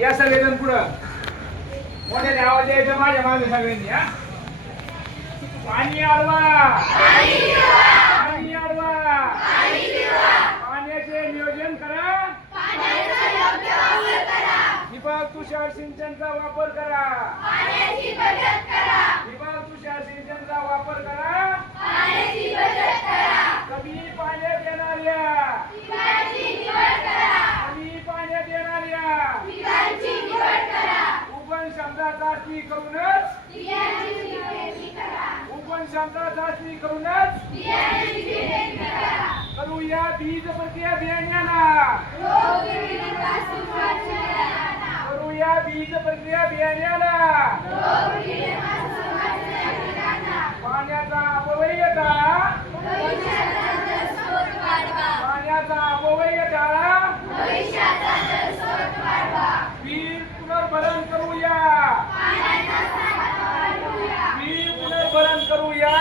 या सगळेजण पुढं मोठ्या आवाज द्यायचा माझ्या मागे सगळ्यांनी. हा, पाणी अडवा, पाणी अडवा, पाण्याचे नियोजन करा, ठिबक तुषार सिंचनचा वापर करा, ठिबक तुषार सिंचनचा वापर करा, कमी पाण्यात येणाऱ्या, कमी पाण्यात येणाऱ्या उगवण क्षमता चाचणी करूनच, उगवण क्षमता चाचणी करूनच करूया बीज प्रक्रिया बियाण्याला, करूया बीज प्रक्रिया बियाण्याला. पाण्याचा अपव्यय टाळा, पाण्याचा अपव्यय टाळा, वीज पुनर्भरण करूया, वीज पुनर्भरण करूया,